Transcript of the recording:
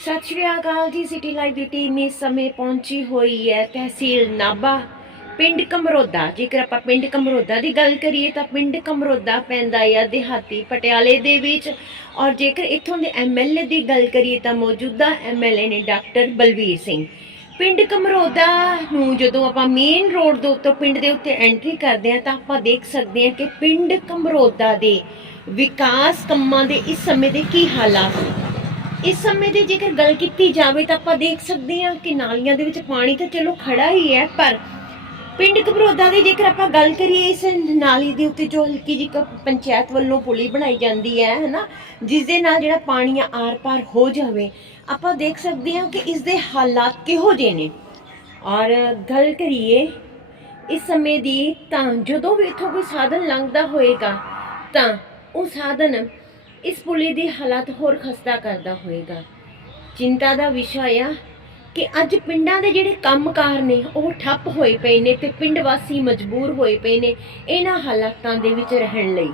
ਸਤਿ ਸ਼੍ਰੀ ਅਕਾਲ ਜੀ city live ਦੀ team ਇਸ ਸਮੇਂ ਪਹੁੰਚੀ ਹੋਈ ਹੈ ਤਹਿਸੀਲ ਨਾਭਾ, ਪਿੰਡ ਕਮਰੋਦਾ। ਜੇਕਰ ਆਪਾਂ ਪਿੰਡ ਕਮਰੋਦਾ ਦੀ ਗੱਲ ਕਰੀਏ ਤਾਂ ਪਿੰਡ ਕਮਰੋਦਾ ਪੈਂਦਾ ਹੈ ਦਿਹਾਤੀ ਪਟਿਆਲੇ ਦੇ ਵਿੱਚ। ਔਰ ਜੇਕਰ ਇੱਥੋਂ ਦੇ ਐਮਐਲਏ ਦੀ ਗੱਲ ਕਰੀਏ ਤਾਂ ਮੌਜੂਦਾ ਐਮਐਲਏ ਨੇ ਡਾਕਟਰ ਬਲਵੀਰ ਸਿੰਘ। ਪਿੰਡ ਕਮਰੋਦਾ ਨੂੰ ਜਦੋਂ ਆਪਾਂ ਮੇਨ ਰੋਡ ਦੇ ਉੱਤੇ ਪਿੰਡ ਦੇ ਉੱਤੇ ਐਂਟਰੀ ਕਰਦੇ ਹਾਂ ਤਾਂ ਆਪਾਂ ਦੇਖ ਸਕਦੇ ਹਾਂ ਕਿ ਪਿੰਡ ਕਮਰੋਦਾ ਦੇ ਵਿਕਾਸ ਕੰਮਾਂ ਦੇ ਇਸ ਸਮੇਂ ਦੇ ਕੀ ਹਾਲਾਤ ਨੇ। ਇਸ ਸਮੇਂ ਦੀ ਜੇਕਰ ਗੱਲ ਕੀਤੀ ਜਾਵੇ ਤਾਂ ਆਪਾਂ ਦੇਖ ਸਕਦੇ ਹਾਂ ਕਿ ਨਾਲੀਆਂ ਦੇ ਵਿੱਚ ਪਾਣੀ ਤਾਂ ਚਲੋ ਖੜਾ ਹੀ ਹੈ, ਪਰ ਪਿੰਡ ਕਬਰੋਦਾ ਦੀ ਜੇਕਰ ਆਪਾਂ ਗੱਲ ਕਰੀਏ ਇਸ ਨਾਲੀ ਦੇ ਉੱਤੇ ਜੋ ਹਲਕੀ ਜਿਹੀ ਪੰਚਾਇਤ ਵੱਲੋਂ ਪੁਲੀ ਬਣਾਈ ਜਾਂਦੀ ਹੈ, ਹਨਾ, ਜਿਸ ਦੇ ਨਾਲ ਜਿਹੜਾ ਪਾਣੀ ਆਰ-ਪਾਰ ਹੋ ਜਾਵੇ, ਆਪਾਂ ਦੇਖ ਸਕਦੇ ਹਾਂ ਕਿ ਇਸ ਦੇ ਹਾਲਾਤ ਕਿਹੋ ਜਿਹੇ ਨੇ। ਔਰ ਗੱਲ ਕਰੀਏ ਇਸ ਸਮੇਂ ਦੀ ਤਾਂ ਜਦੋਂ ਵੀ ਇੱਥੋਂ ਕੋਈ ਸਾਧਨ ਲੰਘਦਾ ਹੋਏਗਾ ਤਾਂ ਉਹ ਸਾਧਨ ਇਸ ਪੁਲੀ ਦੀ ਹਾਲਾਤ ਹੋਰ ਖਸਤਾ ਕਰਦਾ ਹੋਏਗਾ। ਚਿੰਤਾ ਦਾ ਵਿਸ਼ਾ ਆ ਕਿ ਅੱਜ ਪਿੰਡਾਂ ਦੇ ਜਿਹੜੇ ਕੰਮਕਾਰ ਨੇ, ਉਹ ਠੱਪ ਹੋਏ ਪਏ ਨੇ ਤੇ ਪਿੰਡ ਵਾਸੀ ਮਜਬੂਰ ਹੋਏ ਪਏ ਨੇ ਇਹਨਾਂ ਹਾਲਾਤਾਂ ਦੇ ਵਿੱਚ ਰਹਿਣ ਲਈ।